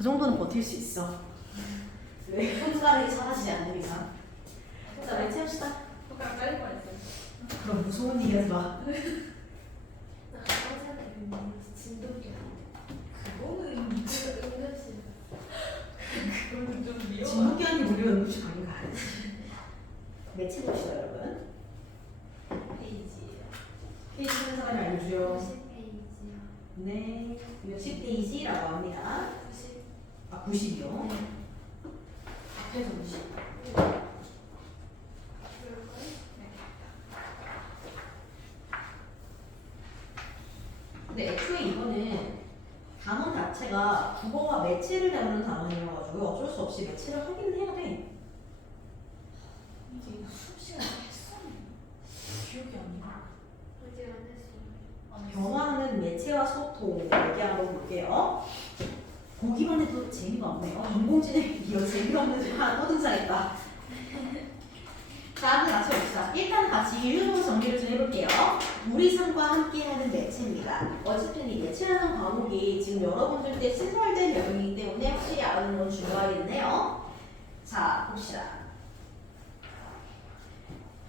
그 정도는 버틸 수 있어. 왜? 손가락이 사라지지 않는 이상. 자, 매체 합시다. 손가락 빨리 뻔했어요. 그럼 무서운 얘기 하지 마. 나 가까운 생각해. 진돗개. 그거는 응급실. 그거는 좀 위험한. 진돗개한테 우리가 응급실 가긴 가야지. 매체 봅시다, 여러분. 페이지예요. 페이지 쓰는 사람이 알려주죠. 90페이지요. 네, 몇십 페이지라고 합니다. 90. 아, 90이요? 네. 앞에서 90. 근데 애초에 이거는 단원 자체가 국어와 매체를 다루는 단원이어가지고 어쩔 수 없이 매체를 하긴 해야 돼. 이게 수업 시간에 했었나? 기억이 안 나. 아직 안 했어요. 변화하는 매체와 소통 얘기하러 볼게요. 보기만 해도 재미가 없네요. 인공지능 이런 재미가 없는 줄 하나 또 등장했다. 자, 한번 같이 봅시다. 일단 같이 읽으면서 정리를 좀 해볼게요. 우리 삶과 함께하는 매체입니다. 어쨌든 이 매체라는 과목이 지금 여러분들 때 신설된 내용이기 때문에 확실히 알아두는 건 중요하겠네요. 자, 봅시다.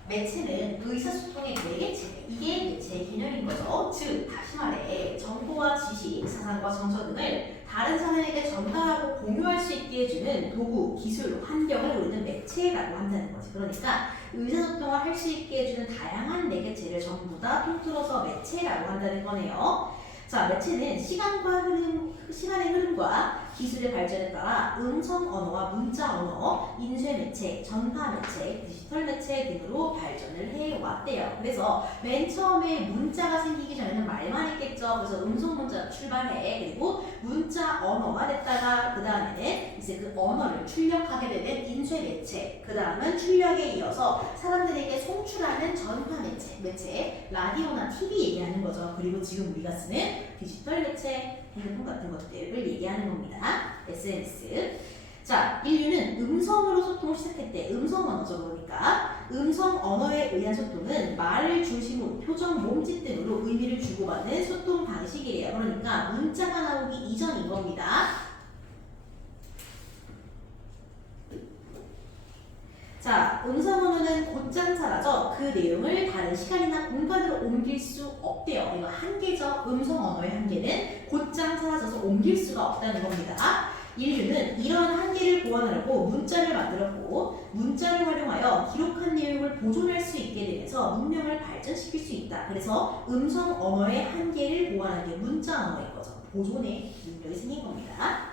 매체는 의사소통의 매개체, 이게 매체의 개념인 거죠. 즉, 다시 말해 정보와 지식, 사상과 정서 등을 다른 사람에게 전달하고 공유할 수 있게 해주는 도구, 기술, 환경을 우리는 매체라고 한다는 거지. 그러니까 의사소통을 할 수 있게 해주는 다양한 매개체를 전부 다 통틀어서 매체라고 한다는 거네요. 자, 매체는 시간의 흐름과 기술의 발전에 따라 음성 언어와 문자 언어, 인쇄 매체, 전파 매체, 디지털 매체 등으로 발전을 해왔대요. 그래서 맨 처음에 문자가 생기기 전에는 말만 했겠죠. 그래서 음성 문자로 출발해. 그리고 문자 언어가 됐다가 그 다음에는 이제 그 언어를 출력하게 되는 인쇄 매체, 그 다음은 출력에 이어서 사람들에게 송출하는 전파 매체, 라디오나 TV 얘기하는 거죠. 그리고 지금 우리가 쓰는 디지털 매체, 핸드폰 같은 것들을 얘기하는 겁니다. SNS. 자, 인류는 음성으로 소통을 시작했대. 음성 언어죠. 그러니까 음성 언어에 의한 소통은 말을 중심으로 표정, 몸짓 등으로 의미를 주고받는 소통 방식이래요. 그러니까 문자가 나오기 이전인 겁니다. 자, 음성 언어는 곧장 사라져 그 내용을 다른 시간이나 공간으로 옮길 수 없대요. 이거 한계죠. 음성 언어의 한계는 곧장 사라져서 옮길 수가 없다는 겁니다. 인류는 이런 한계를 보완하려고 문자를 만들었고, 문자를 활용하여 기록한 내용을 보존할 수 있게 되면서 문명을 발전시킬 수 있다. 그래서 음성 언어의 한계를 보완하는 게 문자 언어인 거죠. 보존의 능력이 생긴 겁니다.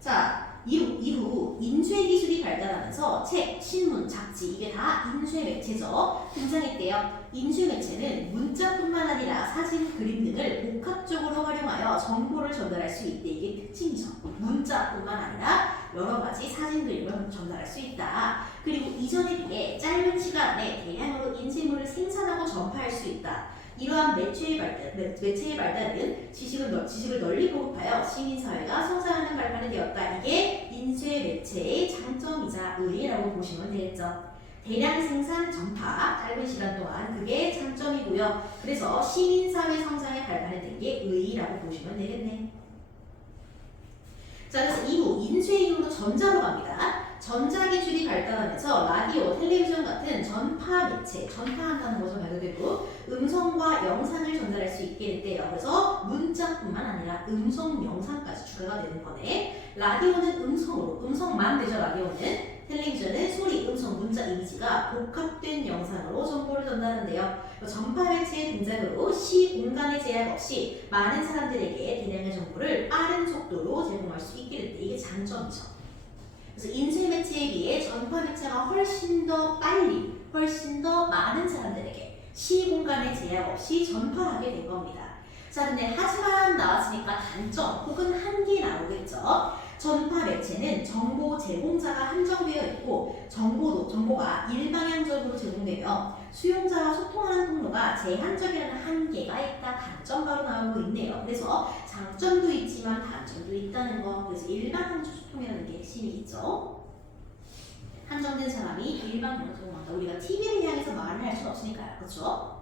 자, 이후 인쇄 기술이 발달하면서 책, 신문, 잡지 이게 다 인쇄 매체죠. 등장했대요. 인쇄 매체는 문자뿐만 아니라 사진, 그림 등을 복합적으로 활용하여 정보를 전달할 수 있대. 이게 특징이죠. 문자뿐만 아니라 여러 가지 사진, 그림을 전달할 수 있다. 그리고 이전에 비해 짧은 시간 안에 대량으로 인쇄물을 생산하고 전파할 수 있다. 이러한 매체의 발달은 지식을 널리 보급하여 시민사회가 성장하는 발판이 되었다. 이게 인쇄 매체의 장점이자 의의라고 보시면 되겠죠. 대량 생산, 전파, 짧은 시간 동안 그게 장점이고요. 그래서 시민사회 성장의 발판이 된 게 의의라고 보시면 되겠네. 자, 그래서 이후 인쇄 이후로 전자로 갑니다. 전자기술이 발달하면서 라디오, 텔레비전 같은 전파 매체, 전파한다는 거죠. 말 그대로 음성과 영상을 전달할 수 있게 됐대요. 그래서 문자뿐만 아니라 음성, 영상까지 추가가 되는 거네. 라디오는 음성으로, 음성만 되죠. 라디오는. 텔레비전은 소리, 음성, 문자, 이미지가 복합된 영상으로 정보를 전달하는데요. 전파 매체의 등장으로 시, 공간의 제약 없이 많은 사람들에게 대량의 정보를 빠른 속도로 제공할 수 있게 됐대. 이게 장점이죠. 그래서 인쇄 매체에 비해 전파 매체가 훨씬 더 빨리, 훨씬 더 많은 사람들에게 시, 공간의 제약 없이 전파하게 된 겁니다. 자, 근데 하지만 나왔으니까 단점 혹은 한계 나오겠죠. 전파 매체는 정보 제공자가 한정되어 있고 정보가 일방향적으로 제공되며 수용자와 소통하는 통로가 제한적이라는 한계가 있다. 단점 바로 나오고 있네요. 그래서 장점도 있지만 단점도 있다는 거. 그래서 일방향적 소통이라는 게 핵심이 있죠. 한정된 사람이 일방향으로 소통한다. 우리가 TV를 향해서 말을 할 수는 없으니까요. 그렇죠?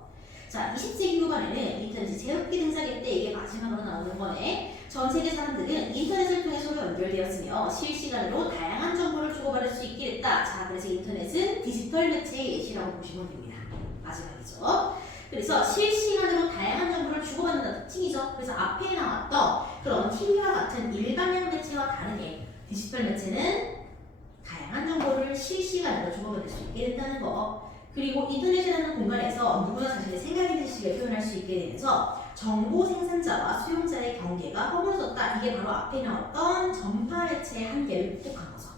자, 20세기 후반에는 인터넷이 제롭게 등장했대. 이게 마지막으로 나오는 거네. 전 세계 사람들은 인터넷을 통해 서로 연결되었으며 실시간으로 다양한 정보를 주고받을 수 있게 됐다. 자, 그래서 인터넷은 디지털 매체의 예시라고 보시면 됩니다. 마지막이죠. 그래서 실시간으로 다양한 정보를 주고받는다는 특징이죠. 그래서 앞에 나왔던 그런 TV와 같은 일반형 매체와 다르게 디지털 매체는 다양한 정보를 실시간으로 주고받을 수 있게 된다는 거. 그리고 인터넷이라는 공간에서 누구나 자신의 생각의 지식을 표현할 수 있게 되면서 정보 생산자와 수용자의 경계가 허물어졌다. 이게 바로 앞에 나왔던 전파 매체의 한계를 극복한 거죠.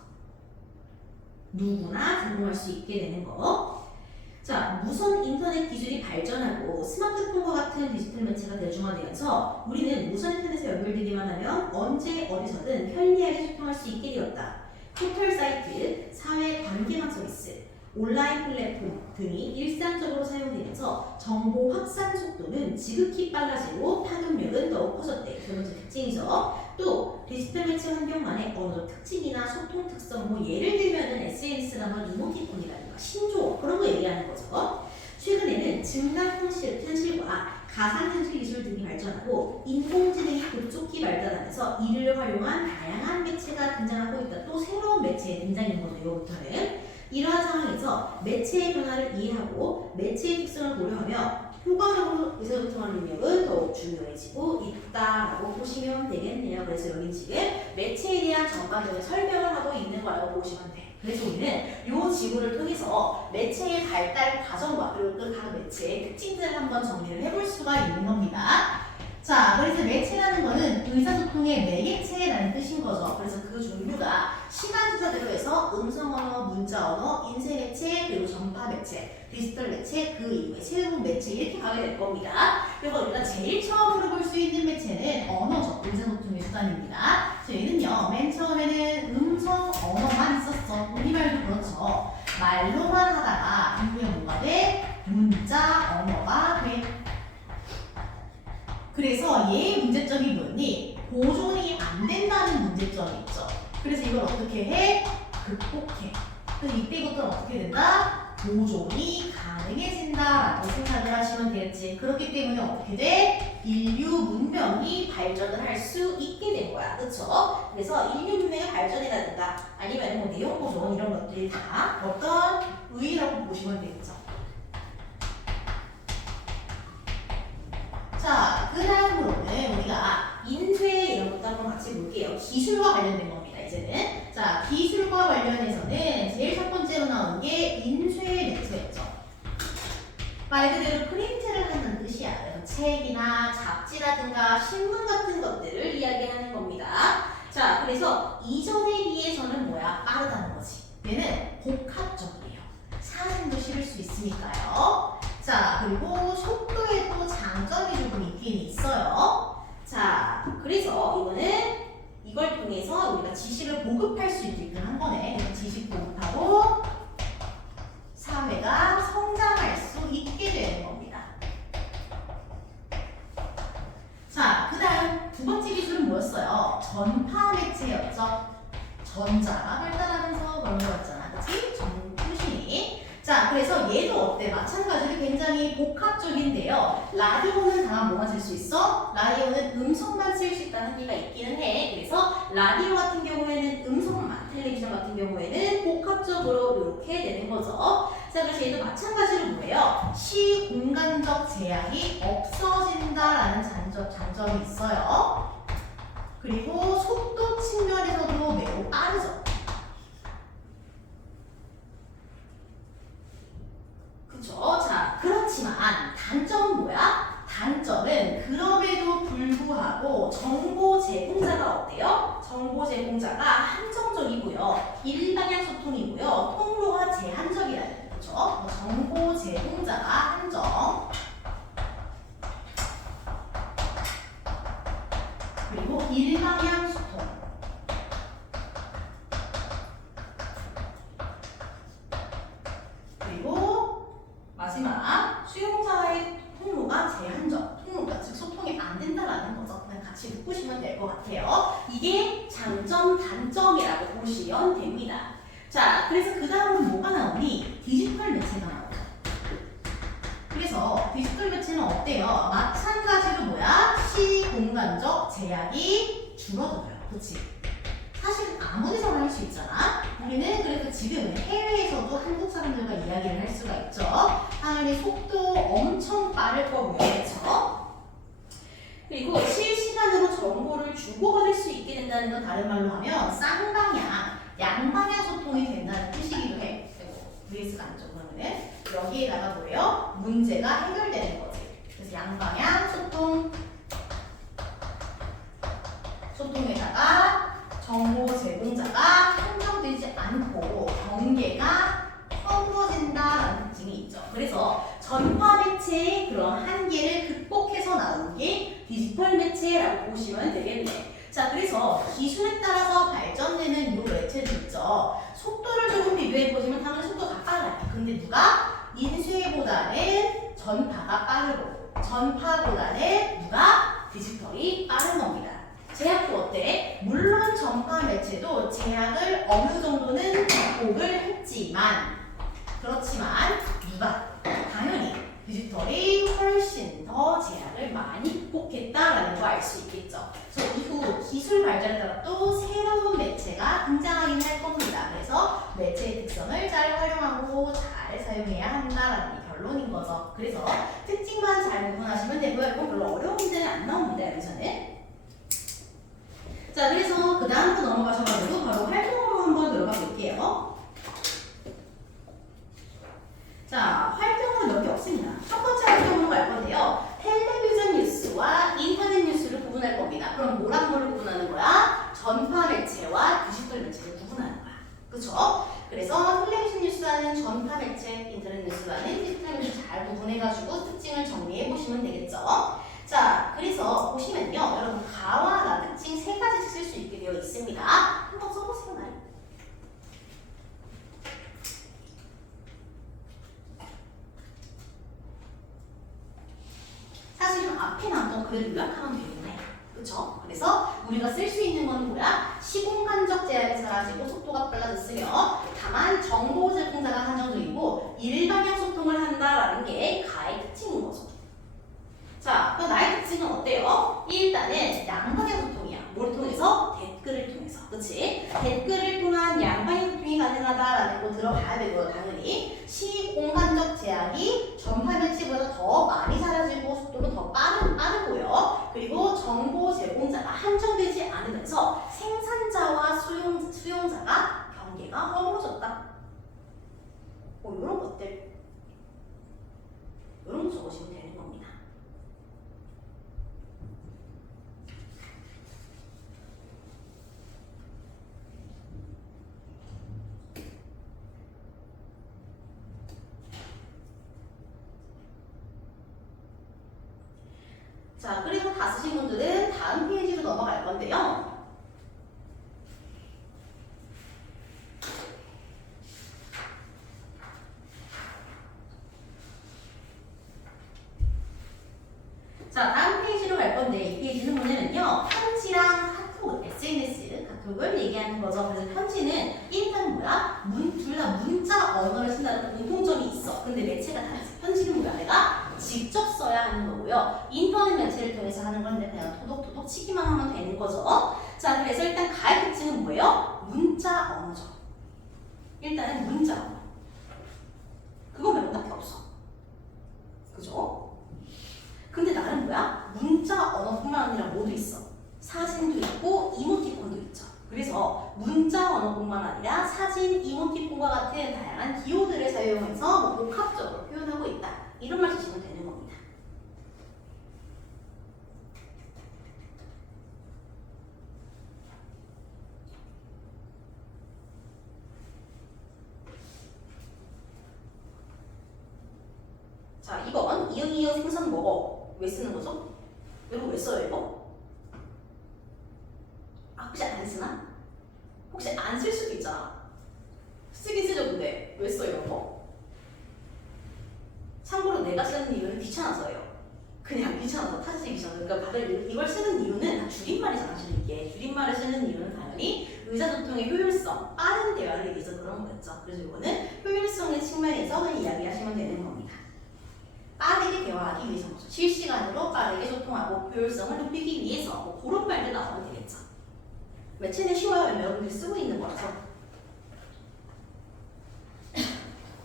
누구나 제공할 수 있게 되는 거. 자, 무선 인터넷 기술이 발전하고 스마트폰과 같은 디지털 매체가 대중화되면서 우리는 무선 인터넷에 연결되기만 하면 언제 어디서든 편리하게 소통할 수 있게 되었다. 포털 사이트, 사회 관계망 서비스, 온라인 플랫폼 등이 일상적으로 사용되면서 정보 확산 속도는 지극히 빨라지고 파급력은 더욱 커졌대. 두 번째 특징이죠. 또 디지털 매체 환경만의 언어적 특징이나 소통 특성, 뭐 예를 들면은 SNS라면 이모티콘이라든가 신조어 그런 거 얘기하는 거죠. 최근에는 증강 현실과 가상현실 기술 등이 발전하고 인공지능이 급속히 발달하면서 이를 활용한 다양한 매체가 등장하고 있다. 또 새로운 매체의 등장인 거죠. 이거부터는. 이러한 상황에서 매체의 변화를 이해하고 매체의 특성을 고려하며 효과적으로 의사소통하는 능력은 더욱 중요해지고 있다라고 보시면 되겠네요. 그래서 여기 지금 매체에 대한 전반적인 설명을 하고 있는 거라고 보시면 돼요. 그래서 우리는 이 지구를 통해서 매체의 발달 과정과 그리고 그 각 매체의 특징들을 한번 정리를 해볼 수가 있는 겁니다. 자, 그래서 매체라는 거는 의사소통의 매개체라는 뜻인 거죠. 그래서 그 종류가 시간 순서대로 해서 음성 언어, 문자 언어, 인쇄 매체, 그리고 전파 매체, 디지털 매체, 그 이후에 새로운 매체 이렇게 가게 될 겁니다. 그리고 우리가 제일 처음으로 볼 수 있는 매체는 언어적 의사소통의 수단입니다. 저희는요, 맨 처음에는 음성 언어만 있었어. 우리말도 그렇죠. 말로만 하다가 이후에 뭐가 돼? 문자 언어가 돼. 그래서 얘의 문제점이 뭐니? 보존이 안 된다는 문제점이 있죠. 그래서 이걸 어떻게 해? 극복해. 그래서 이때부터 어떻게 된다? 보존이 가능해진다라고 생각을 하시면 되겠지. 그렇기 때문에 어떻게 돼? 인류 문명이 발전을 할 수 있게 된 거야. 그쵸? 그래서 인류 문명의 발전이라든가 아니면 뭐 내용 보존 이런 것들이 다 어떤 의의라고 보시면 되겠죠. 자, 그 다음으로는 우리가 인쇄 이런 것도 한번 같이 볼게요. 기술과 관련된 겁니다, 이제는. 자, 기술과 관련해서는 제일 첫 번째로 나오는 게 인쇄 매체였죠. 말 그대로 프린트를 하는 뜻이야. 그래서 책이나 잡지라든가 신문 같은 것들을 이야기하는 겁니다. 자, 그래서 이전에 비해서는 뭐야? 빠르다는 거지. 얘는 복합적이에요. 사진도 실을 수 있으니까요. 자, 그리고 속도에도 장점이 조금 있긴 있어요. 자, 그래서 이거는 이걸 통해서 우리가 지식을 보급할 수 있게끔 한 거네. 그래서 지식 보급하고 사회가 성장할 수 있게 되는 겁니다. 자, 그 다음 두 번째 기술은 뭐였어요? 전파 매체였죠. 전자가 발달하면서 그런 거였잖아. 그치? 전투신이. 자, 그래서 얘도 어때? 마찬가지로 굉장히 복합적인데요. 라디오는 다만 뭐만 쓸 수 있어? 라디오는 음성만 쓸 수 있다는 한계가 있기는 해. 그래서 라디오 같은 경우에는 음성만, 텔레비전 같은 경우에는 복합적으로 이렇게 되는 거죠. 자, 그래서 얘도 마찬가지로 뭐예요? 시공간적 제약이 없어진다라는 장점이 있어요. 그리고 속도 측면에서도 매우 빠르죠. 그쵸? 자, 그렇지만 단점은 뭐야? 단점은 그럼에도 불구하고 정보 제공자가 어때요? 정보 제공자가 한정적이고요. 일방향 소통이고요. 통로가 제한적이라는 거죠. 정보 제공자가 한정. 그리고 일방향 소통. 그리고 마지막 수용자의 통로가 제한적. 통로가 즉 소통이 안 된다라는 거죠. 그냥 같이 묶으시면 될 것 같아요. 이게 장점, 단점이라고 보시면 됩니다. 자, 그래서 그 다음은 뭐가 나오니? 디지털 매체가 나오죠. 그래서 디지털 매체는 어때요? 마찬가지로 뭐야? 시공간적 제약이 줄어들어요. 그치? 수 있잖아. 우리는 그래서 지금 해외에서도 한국 사람들과 이야기를 할 수가 있죠. 당연히 속도 엄청 빠를 거고요. 그렇죠? 그리고 실시간으로 정보를 주고받을 수 있게 된다는 건 다른 말로 하면 쌍방향, 양방향 소통이 된다는 뜻이기도 해. VS가 아니죠. 그러면은 여기에다가 뭐예요? 문제가 해결되는 거지. 그래서 양방향 소통에다가 정보 제공자가 한정되지 않고 경계가 허물어진다라는 특징이 있죠. 그래서 전파 매체의 그런 한계를 극복해서 나온 게 디지털 매체라고 보시면 되겠네. 자, 그래서 기술에 따라서 발전되는 이 매체들 있죠. 속도를 조금 비교해보시면 당연히 속도가 빨라요. 근데 누가? 인쇄보다는 전파가 빠르고 전파보다는 누가? 디지털이 빠른 겁니다. 제약도 어때? 물론 전파 매체도 제약을 어느 정도는 극복을 했지만 그렇지만 누가? 당연히 디지털이 훨씬 더 제약을 많이 극복했다라는 거 알 수 있겠죠. 그래서 이후 기술 발전에 따라 또 새로운 매체가 등장하긴 할 겁니다. 그래서 매체의 특성을 잘 활용하고 잘 사용해야 한다라는 게 결론인 거죠. 그래서 특징만 잘 구분하시면 되고요. 이건 별로 어려운 문제는 안 나옵니다. 여기서는. 자, 그래서 그 다음으로 넘어가셔가지고 바로 활동으로 한번 들어가 볼게요. 자, 활동은 몇 개 없습니다. 첫 번째 활동으로 갈 건데요. 텔레비전 뉴스와 인터넷 뉴스를 구분할 겁니다. 그럼 뭐랑 뭐를 구분하는 거야? 전파 매체와 디지털 매체를 구분하는 거야. 그쵸? 그래서 텔레비전 뉴스와는 전파 매체, 인터넷 뉴스와는 디지털 매체 잘 구분해가지고 특징을 정리해 보시면 되겠죠? 자, 그래서 보시면요. 여러분, 가와 나 특징 세 가지 쓸 수 있게 되어 있습니다. 한번 써보세요, 나이. 사실은 앞에 나왔던 글을 요약하면 되겠네. 그쵸? 그래서 우리가 쓸 수 있는 건 뭐야? 시공간적 제약이 사라지고 속도가 빨라졌으며 다만 정보 제공자가 한정적이고 일방향 소통을 한다라는 게 가의 특징인 거죠. 자, 그럼 나의 특징은 어때요? 일단은 양방향 소통이야. 뭘 통해서? 댓글을 통해서. 그치? 댓글을 통한 양방향 소통이 가능하다라는 거 들어가야 되고요. 당연히 시공간적 제약이 전파 매체보다 더 많이 사라지고 속도도 더 빠르고요. 그리고 정보 제공자가 한정되지 않으면서 생산자와 수용자가 경계가 허물어졌다. 이런 것들 이런 거 적으시면 되는 겁니다. 자, 그리고 다 쓰신 분들은 다음 페이지로 넘어갈 건데요. 자, 다음 페이지로 갈 건데 이 페이지는 뭐냐면요. 편지랑 카톡, SNS, 카톡을 얘기하는 거죠. 그래서 편지는 일단 뭐야? 둘 다 문자 언어를 쓴다는 공통점이 있어. 근데 매체가 다르지. 편지는 뭐야? 내가 직접 써야 하는 거고요. 인터넷 매체를 통해서 하는 건데 그냥 토독토독 치기만 하면 되는 거죠. 자, 그래서 일단 가의 특징은 뭐예요? 문자 언어죠. 일단은 문자 언어. 그거 말고 딱히 없어. 그죠? 근데 나는 뭐야? 문자 언어뿐만 아니라 뭐도 있어. 사진도 있고 이모티콘도 있죠. 그래서 문자 언어뿐만 아니라 사진, 이모티콘과 같은 다양한 기호들을 사용해서 복합적으로 표현하고 있다. 이런 말 쓰시면 되는 겁니다. 자, 2번 이응 생선 먹어. 왜 쓰는 거죠? 여러분 왜 써요 이거? 혹시 안 쓰나? 혹시 안 쓸 수도 있잖아. 쓰긴 쓰죠. 근데 왜 써요 이거? 참고로 내가 쓰는 이유는 귀찮아서예요. 그냥 귀찮아서 타지기 귀찮아서. 그러니까 다들 이걸 쓰는 이유는 다 줄임말이잖아. 이게 줄임말을 쓰는 이유는 당연히 의사소통의 효율성, 빠른 대화를 위해서 그런 거였죠. 그래서 이거는 효율성의 측면에서 이야기하시면 되는 겁니다. 빠르게 대화하기 위해서 실시간으로 빠르게 소통하고 효율성을 높이기 위해서 그런 말들 나오면 되겠죠. 매체는 쉬워요. 여러분들이 쓰고 있는 거라서.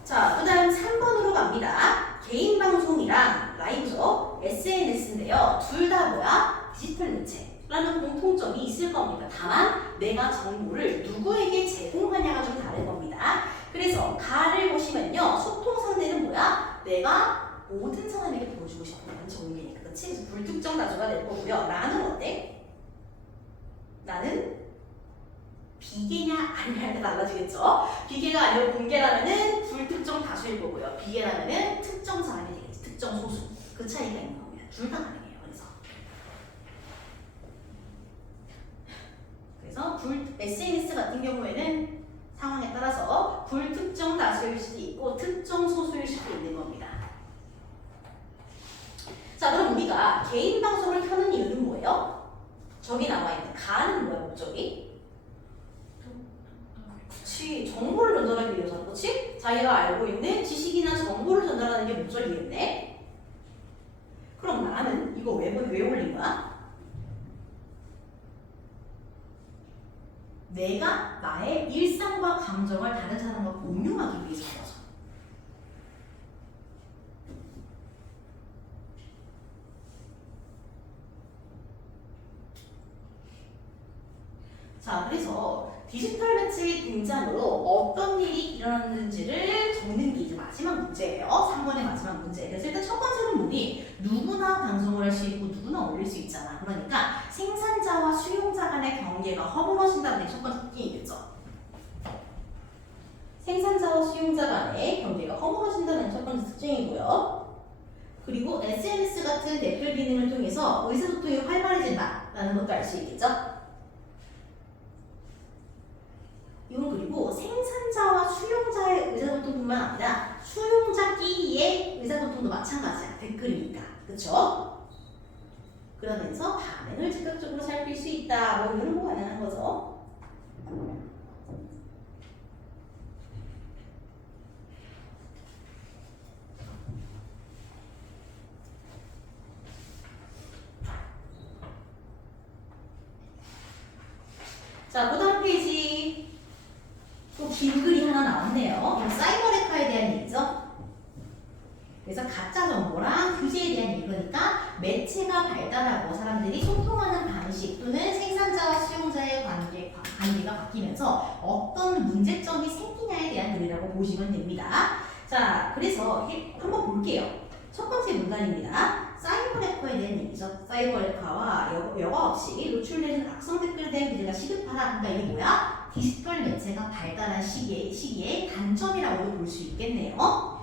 자, 그 다음 3번으로 갑니다. 개인 방송이랑 라이브죠. SNS인데요. 둘 다 뭐야? 디지털 매체라는 공통점이 있을 겁니다. 다만 내가 정보를 누구에게 제공하냐가 좀 다른 겁니다. 그래서 가를 보시면요. 소통 상대는 뭐야? 내가 모든 사람에게 보여주고 싶은 정보니까. 그치? 그래서 불특정 다수가 될 거고요. 나는 어때? 나는 비계냐 아니냐가 달라지겠죠. 비계가 아니고 공개라면은 불특정 다수일 거고요. 비계라면은 특정 사람이 되겠지. 특정 소수. 그 차이가 있는 겁니다. 둘 다 가능해요. 그래서 SNS 같은 경우에는 상황에 따라서 불특정 다수일 수도 있고 특정 소수일 수도 있는 겁니다. 자, 그럼 우리가 개인 방송을 켜는 이유는 뭐예요? 저기 나와 있는 가는 뭐야, 목적이? 그치, 정보를 전달하기 위해서, 그치? 자기가 알고 있는 지식이나 정보를 전달하는 게 목적이겠네? 그럼 나는 이거 왜 올린 거야? 내가 나의 일상과 감정을 다른 사람과 공유하기 위해서인 거죠. 자, 그래서 디지털 매체의 등장으로 어떤 일이 일어났는지를 적는 게 이제 마지막 문제예요. 3번의 마지막 문제. 그래서 일단 첫 번째는 뭐니? 누구나 방송을 할 수 있고 누구나 올릴 수 있잖아. 그러니까 생산자와 수용자 간의 경계가 허물어진다는 게 첫 번째 특징이겠죠. 생산자와 수용자 간의 경계가 허물어진다는 게 첫 번째 특징이고요. 그리고 SNS 같은 댓글 기능을 통해서 의사소통이 활발해진다라는 것도 알 수 있겠죠. 이건 그리고 생산자와 수용자의 의사소통뿐만 아니라 수용자끼리의 의사소통도 마찬가지야. 댓글이니까. 그쵸? 그러면서 반응을 즉각적으로 살필 수 있다. 뭐 이런 거 가능한 거죠. 자, 그 다음 페이지. 또 긴 글이 하나 나왔네요. 사이버 레카에 대한 얘기죠. 그래서 가짜 정보랑 규제에 대한 얘기. 그러니까 매체가 발달하고 사람들이 소통하는 방식 또는 생산자와 수용자의 관계가 바뀌면서 어떤 문제점이 생기냐에 대한 글이라고 보시면 됩니다. 자, 그래서 한번 볼게요. 첫 번째 문단입니다. 사이버 레커에 대한 얘기죠. 사이버 레카와 여과 없이 노출되는 악성 댓글에 대한 규제가 시급하다. 그러니까 이게 뭐야? 디지털 매체가 발달한 시기에 단점이라고도 볼 수 있겠네요.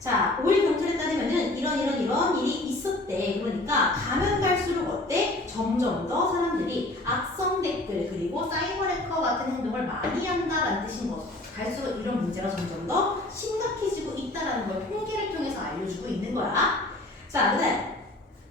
자, 오일 경찰에 따르면은 이런 일이 있었대. 그러니까 가면 갈수록 어때? 점점 더 사람들이 악성 댓글 그리고 사이버 해커 같은 행동을 많이 한다라는 뜻인 거죠. 갈수록 이런 문제가 점점 더 심각해지고 있다라는 걸 통계를 통해서 알려주고 있는 거야. 자, 그다음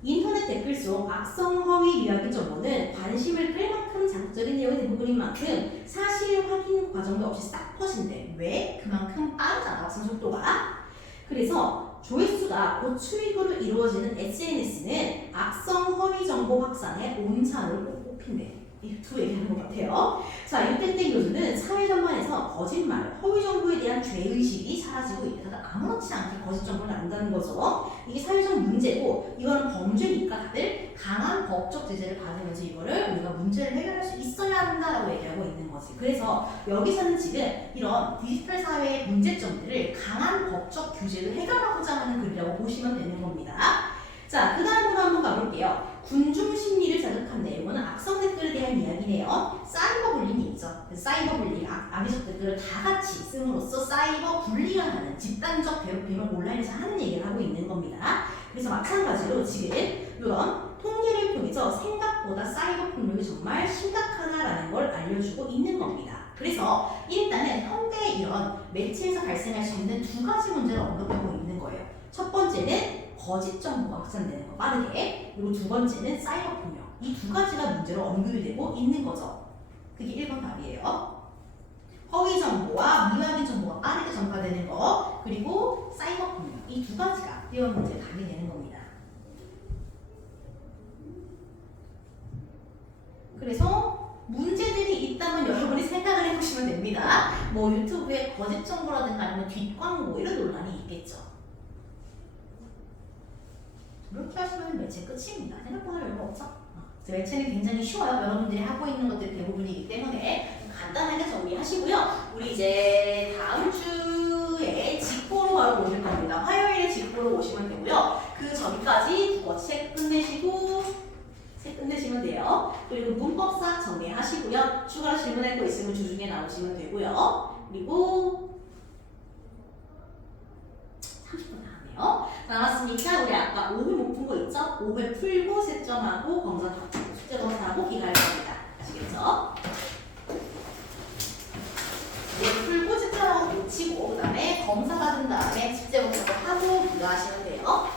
인터넷 댓글 속 악성 허위 미확인 정보는 관심을 끌 만큼 자극적인 내용이 대부분인 만큼 사실 확인 과정도 없이 싹 퍼진대. 왜? 그만큼 빠르잖아, 확산 속도가. 그래서 조회수가 고추익으로 이루어지는 SNS는 악성 허위 정보 확산의 온산으로 꼽힌대. 이 두 얘기하는 것 같아요. 자, 윤택택 교수는 사회 전반에서 거짓말, 허위 정보에 대한 죄의식이 사라지고 있다. 아무렇지 않게 거짓 정보를 안다는 거죠. 이게 사회적 문제고 이거는 범죄니까 다들 강한 법적 제재를 받으면서 이거를 우리가 문제를 해결할 수 있어야 한다라고 얘기하고 있는 거지. 그래서 여기서는 지금 이런 디지털 사회의 문제점들을 강한 법적 규제로 해결하고자 하는 글이라고 보시면 되는 겁니다. 자, 그 다음으로 한번 가볼게요. 군중 심리를 자극한 내용은 악성 댓글에 대한 이야기네요. 사이버 불링이죠. 사이버 불링, 악의적 댓글을 다 같이 씀으로써 사이버 불링을 하는 집단적 괴롭힘을 온라인에서 하는 얘기를 하고 있는 겁니다. 그래서 마찬가지로 지금 이런 통계를 통해서 생각보다 사이버 폭력이 정말 심각하다라는 걸 알려주고 있는 겁니다. 그래서 일단은 현대 이런 매체에서 발생할 수 있는 두 가지 문제를 언급하고 있는 거예요. 첫 번째는 거짓 정보가 확산되는 거 빠르게, 그리고 두 번째는 사이버 폭력. 이 두 가지가 문제로 언급이 되고 있는 거죠. 그게 1번 답이에요. 허위 정보와 미확인 정보가 빠르게 전파되는 거, 그리고 사이버 폭력. 이 두 가지가 1번 문제에 답이 되는 겁니다. 그래서 문제들이 됩니다. 뭐 유튜브에 거짓 정보라든가 아니면 뒷광고 이런 논란이 있겠죠. 이렇게 하시면 매체 끝입니다. 생각보다 별거 없죠? 매체는 굉장히 쉬워요. 여러분들이 하고 있는 것들이 대부분이기 때문에 간단하게 정리하시고요. 우리 이제 다음 주에 직보로 바로 오실 겁니다. 화요일에 직보로 오시면 되고요. 그 전까지 국어책 끝내시고 책 끝내시면 돼요. 그리고 문법사 정리하시고요. 추가로 질문할 거 있으면 주중에 나오시면 되고요. 그리고 30분 나왔네요. 나왔으니까 우리 아까 5회 못 푼 거 있죠? 5회 풀고 채점하고 검사 다 풀고 숙제 검사하고 기가할 겁니다. 아시겠죠? 풀고 채점하고 고치고 그 다음에 검사 받은 다음에 숙제 검사도 하고 기가하시면 돼요.